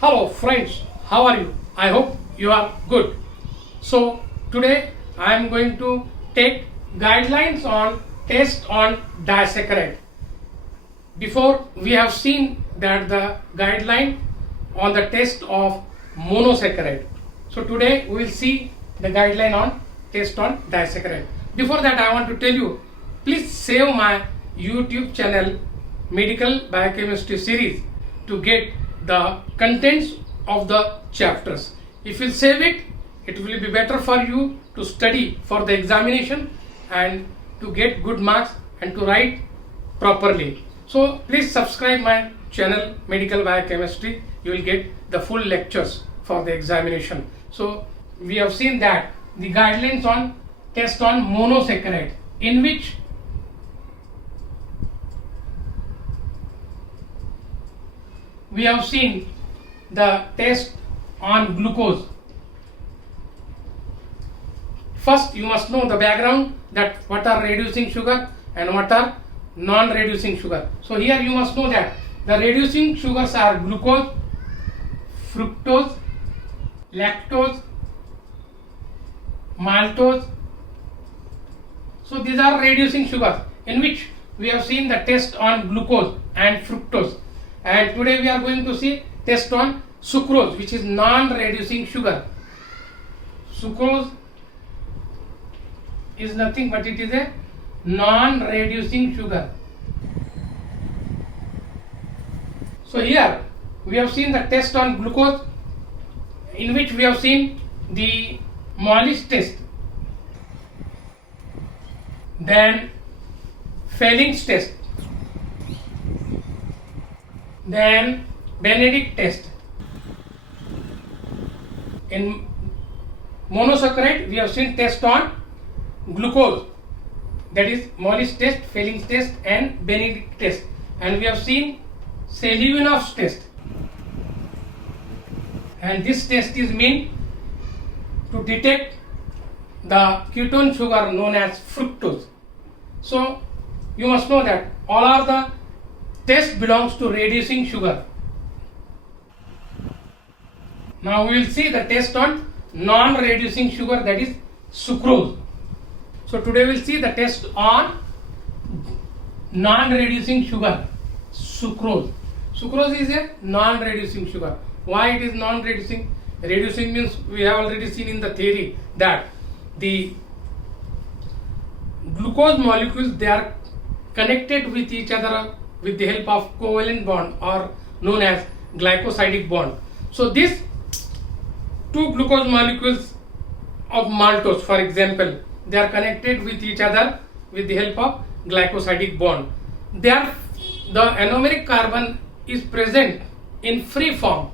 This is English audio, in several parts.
Hello friends, how are you? I hope you are good. So today I am going to take guidelines on test on disaccharide. Before we have seen that the guideline on the test of monosaccharide. So today we will see the guideline on test on disaccharide. Before that I want to tell you, please save my YouTube channel Medical Biochemistry series to get the contents of the chapters. If you save it, it will be better for you to study for the examination and to get good marks and to write properly. So please subscribe my channel Medical Biochemistry. You will get the full lectures for the examination. So we have seen that the guidelines on test on monosaccharide, in which we have seen the test on glucose. First you must know the background, that what are reducing sugar and what are non-reducing sugar. So here you must know that the reducing sugars are glucose, fructose, lactose, maltose. So these are reducing sugars, in which we have seen the test on glucose and fructose. And today we are going to see test on sucrose, which is non-reducing sugar. Sucrose is nothing but it is a non-reducing sugar. So here we have seen the test on glucose, in which we have seen the Mollis test, then Fehling's test, then Benedict test. In monosaccharide we have seen test on glucose, that is Mollis test, Fehling's test and Benedict test, and we have seen Selivinov's test, and this test is meant to detect the ketone sugar known as fructose. So you must know that all are the test belongs to reducing sugar. Now we will see the test on non-reducing sugar, that is sucrose. So today we will see the test on non-reducing sugar, sucrose. Sucrose is a non-reducing sugar. Why it is non-reducing? Reducing means we have already seen in the theory that the glucose molecules, they are connected with each other with the help of covalent bond, or known as glycosidic bond. So these two glucose molecules of maltose, for example, they are connected with each other with the help of glycosidic bond. The anomeric carbon is present in free form,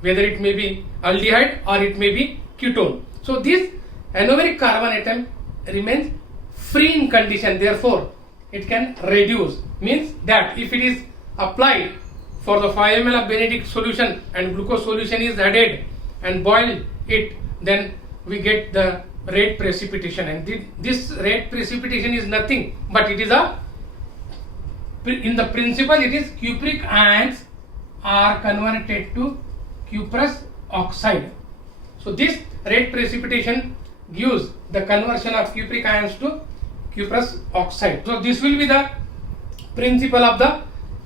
whether it may be aldehyde or it may be ketone. So this anomeric carbon atom remains free in condition, therefore it can reduce. Means that if it is applied for the 5 ml of Benedict solution and glucose solution is added and boil it, then we get the red precipitation, and this red precipitation is nothing but it is in the principle it is cupric ions are converted to cuprous oxide. So this red precipitation gives the conversion of cupric ions to cuprous oxide. So this will be the principle of the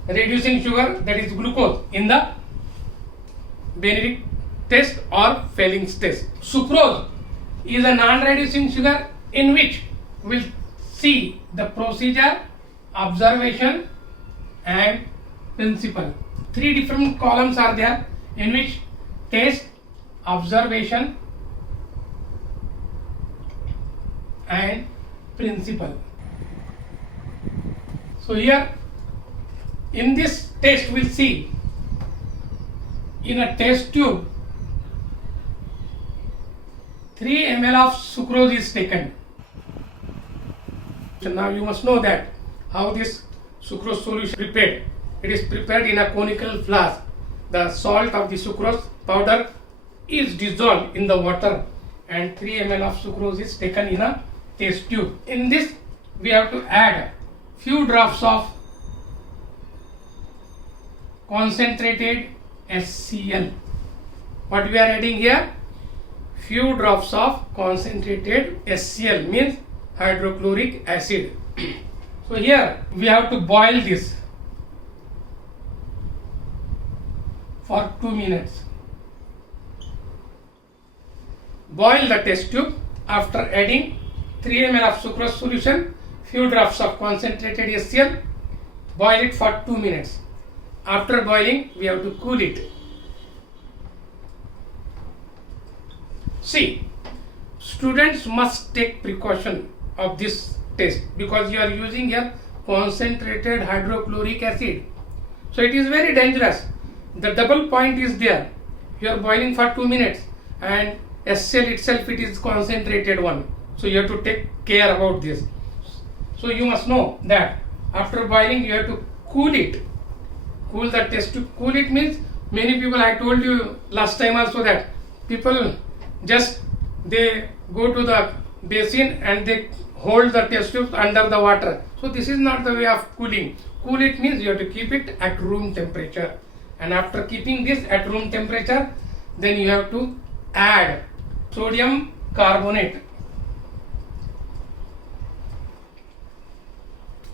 reducing sugar, that is glucose, in the Benedict test or Fehling's test. Sucrose is a non-reducing sugar, in which we will see the procedure, observation and principle. Three different columns are there, in which test, observation and principle. So here in this test we will see, in a test tube 3 ml of sucrose is taken. So now you must know that how this sucrose solution is prepared. It is prepared in a conical flask. The salt of the sucrose powder is dissolved in the water and 3 ml of sucrose is taken in a test tube. In this we have to add few drops of concentrated HCl. What we are adding here? Few drops of concentrated HCl, means hydrochloric acid. So here we have to boil this for 2 minutes. Boil the test tube. After adding 3 ml of sucrose solution, few drops of concentrated HCl, boil it for 2 minutes. After boiling, we have to cool it. See, students must take precaution of this test because you are using here concentrated hydrochloric acid. So it is very dangerous. The double point is there. You are boiling for 2 minutes and HCl itself, it is concentrated one. So you have to take care about this. So you must know that after boiling you have to cool it. Cool the test tube. Cool it means, many people, I told you last time also that people just they go to the basin and they hold the test tube under the water. So this is not the way of cooling. Cool it means you have to keep it at room temperature. And after keeping this at room temperature, then you have to add sodium carbonate.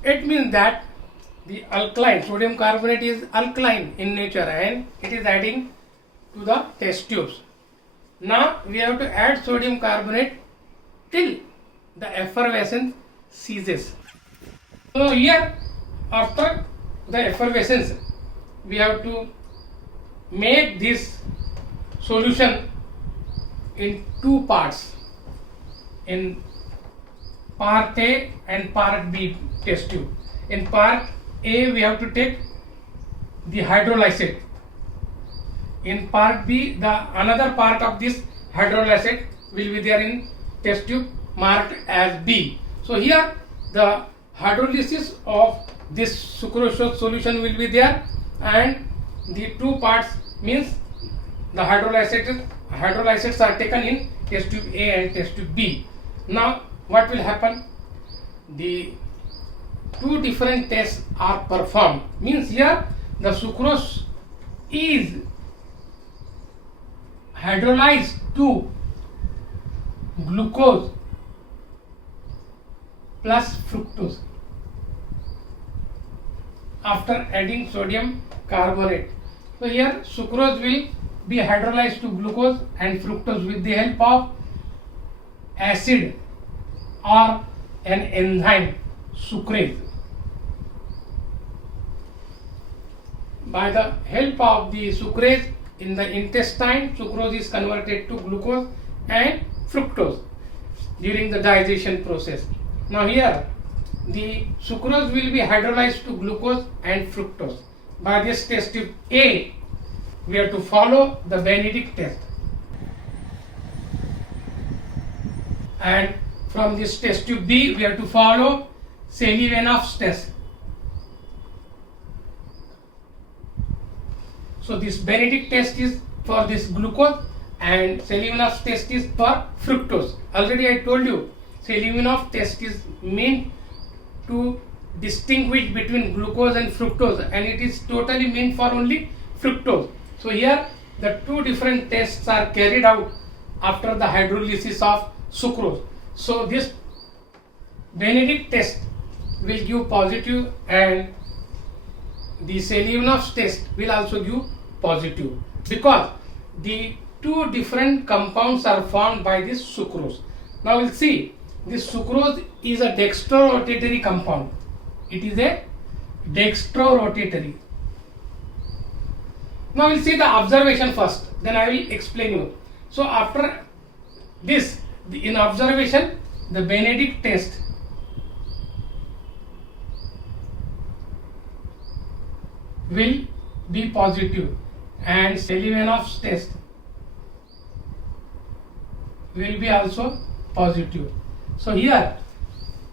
It means that the alkaline, sodium carbonate is alkaline in nature and it is adding to the test tubes. Now we have to add sodium carbonate till the effervescence ceases. So here, after the effervescence, we have to make this solution in 2 parts, in part A and part B test tube. In part A we have to take the hydrolysate. In part B, the another part of this hydrolysate will be there in test tube marked as B. So here the hydrolysis of this sucrose solution will be there, and the 2 parts means the hydrolysates are taken in test tube A and test tube B. Now what will happen? The 2 different tests are performed. Means here the sucrose is hydrolyzed to glucose plus fructose after adding sodium carbonate. So here sucrose will be hydrolyzed to glucose and fructose with the help of acid or an enzyme sucrase. By the help of the sucrase in the intestine, sucrose is converted to glucose and fructose during the digestion process. Now here the sucrose will be hydrolyzed to glucose and fructose. By this test tube A, we have to follow the Benedict test. And from this test tube B, we have to follow Seliwanoff's test. So this Benedict test is for this glucose and Seliwanoff's test is for fructose. Already I told you, Seliwanoff test is meant to distinguish between glucose and fructose, and it is totally meant for only fructose. So here the 2 different tests are carried out after the hydrolysis of sucrose. So this Benedict test will give positive and the Seliwanoff's test will also give positive, because the 2 different compounds are formed by this sucrose. Now we'll see, this sucrose is a dextrorotatory compound. It is a dextrorotatory. Now we'll see the observation first, then I will explain you. So after this, in observation, the Benedict test will be positive and Seliwanoff's test will be also positive. So here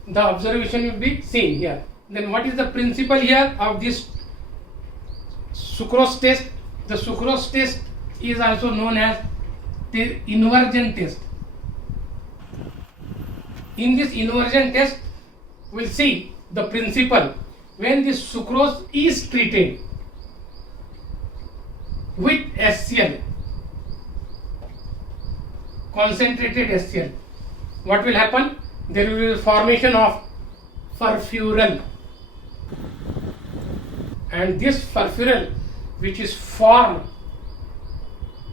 the observation will be seen here. Then what is the principle here of this sucrose test? The sucrose test is also known as the inversion test. In this inversion test, we'll see the principle. When this sucrose is treated with HCl, concentrated HCl, what will happen? There will be the formation of furfural, and this furfural which is formed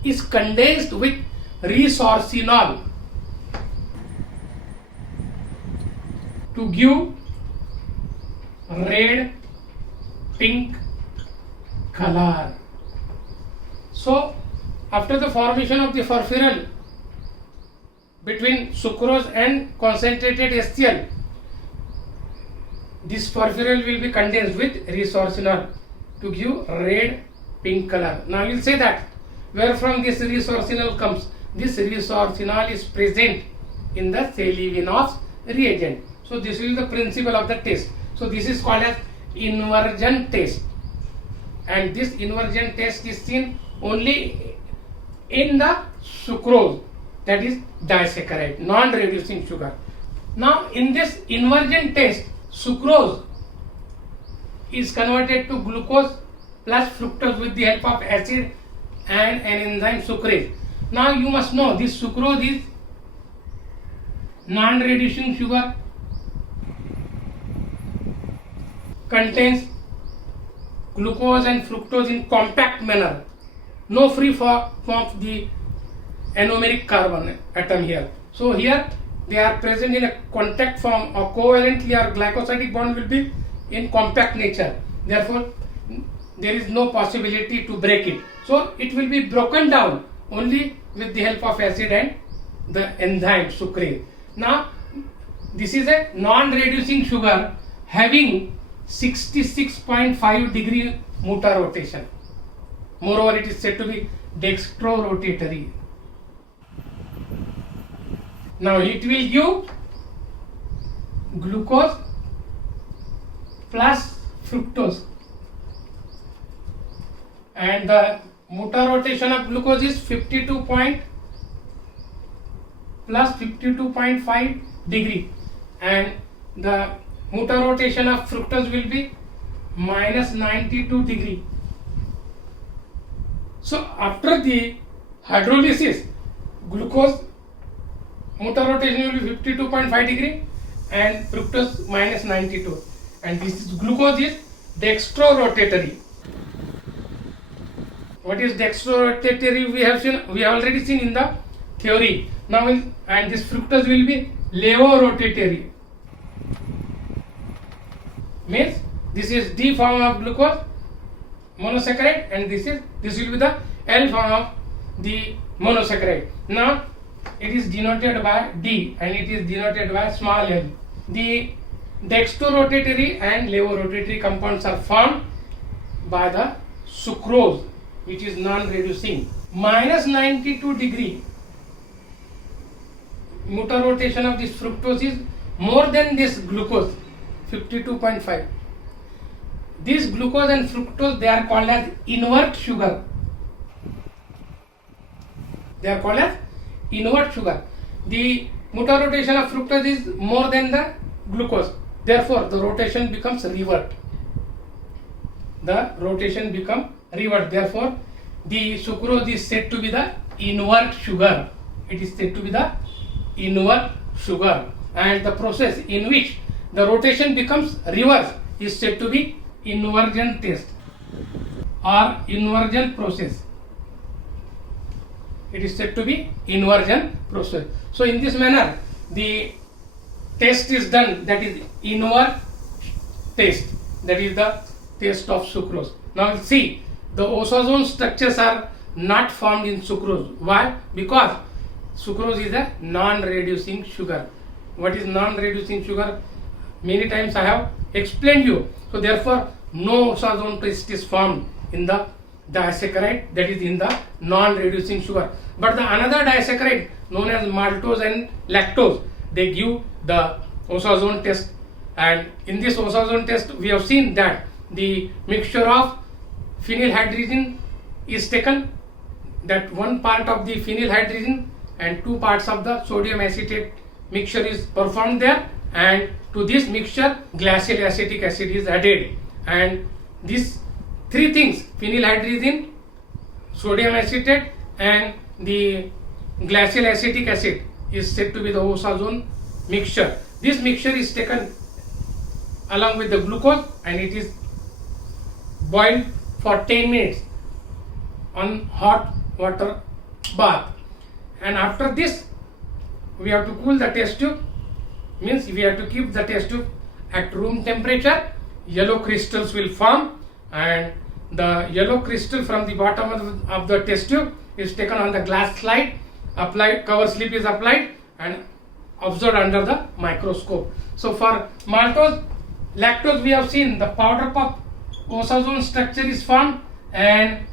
is condensed with resorcinol to give red pink color. So after the formation of the furfural between sucrose and concentrated HCl, this furfural will be condensed with resorcinol to give red pink color. Now you will say that where from this resorcinol comes? This resorcinol is present in the Seliwinoff's reagent. So this is the principle of the test. So this is called as inversion test, and this inversion test is seen only in the sucrose, that is disaccharide, non-reducing sugar. Now in this inversion test, sucrose is converted to glucose plus fructose with the help of acid and an enzyme sucrase. Now you must know this sucrose is non-reducing sugar, contains glucose and fructose in compact manner, no free form of the anomeric carbon atom here. So here they are present in a contact form, or covalently or glycosidic bond will be in compact nature. Therefore, there is no possibility to break it. So it will be broken down only with the help of acid and the enzyme sucrase. Now this is a non-reducing sugar having 66.5 degree Mutter rotation. Moreover, it is said to be dextrorotatory. Now it will give glucose plus fructose, and the Mutter rotation of glucose is 52.5 degree, and the Mutter rotation of fructose will be minus 92 degree. So after the hydrolysis, glucose Mutter rotation will be 52.5 degree and fructose minus 92, and this glucose is dextrorotatory. What is dextrorotatory? We have already seen in the theory. Now and this fructose will be levorotatory. Means this is D form of glucose monosaccharide, and this will be the L form of the monosaccharide. Now it is denoted by D and it is denoted by small l. The dextrorotatory and levorotatory compounds are formed by the sucrose, which is non-reducing. Minus 92 degree Mutter rotation of this fructose is more than this glucose, 52.5. This glucose and fructose, they are called as invert sugar. They are called as invert sugar. The Mutter rotation of fructose is more than the glucose. Therefore, the rotation becomes revert. The rotation becomes revert. Therefore, the sucrose is said to be the invert sugar. It is said to be the invert sugar, and the process in which the rotation becomes reverse is said to be inversion test or inversion process. It is said to be inversion process. So in this manner the test is done, that is invert test, that is the test of sucrose. Now see, the osazone structures are not formed in sucrose. Why? Because sucrose is a non-reducing sugar. What is non-reducing sugar? Many times I have explained you. So therefore no osazone test is formed in the disaccharide, that is in the non-reducing sugar. But the another disaccharide known as maltose and lactose, they give the osazone test, and in this osazone test we have seen that the mixture of phenylhydrazine is taken, that one part of the phenylhydrazine and 2 parts of the sodium acetate mixture is performed there, and to this mixture glacial acetic acid is added, and these 3 things, phenylhydrazine, sodium acetate and the glacial acetic acid is said to be the oxazone mixture. This mixture is taken along with the glucose and it is boiled for 10 minutes on hot water bath, and after this we have to cool the test tube, means we have to keep the test tube at room temperature. Yellow crystals will form and the yellow crystal from the bottom of the test tube is taken on the glass slide, applied, cover slip is applied and observed under the microscope. So for maltose, lactose we have seen the powder puff oxazone structure is formed and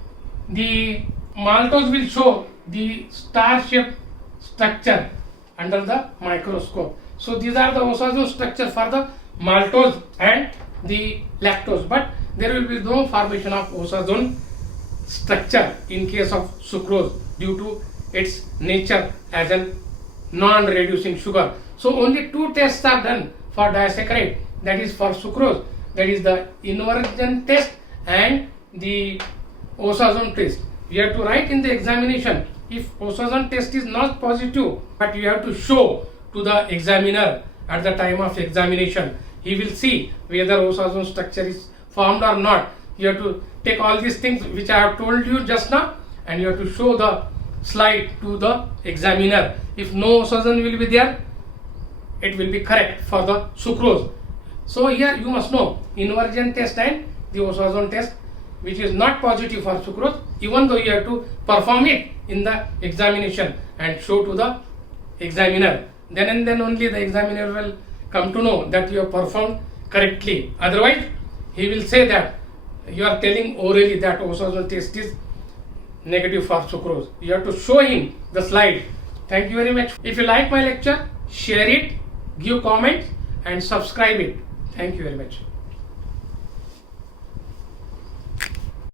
the maltose will show the star shaped structure under the microscope. So these are the oxazone structure for the maltose and the lactose, but there will be no formation of oxazone structure in case of sucrose due to its nature as a non-reducing sugar. So only two tests are done for disaccharide, that is for sucrose, that is the inversion test and the oxazone test. You have to write in the examination if oxazone test is not positive, but you have to show to the examiner at the time of examination. He will see whether oxazone structure is formed or not. You have to take all these things which I have told you just now and you have to show the slide to the examiner. If no oxazone will be there, it will be correct for the sucrose. So here you must know inversion test and the oxazone test, which is not positive for sucrose, even though you have to perform it in the examination and show to the examiner. Then and then only the examiner will come to know that you have performed correctly. Otherwise, he will say that you are telling orally that oxazone test is negative for sucrose. You have to show him the slide. Thank you very much. If you like my lecture, share it, give comments and subscribe it. Thank you very much.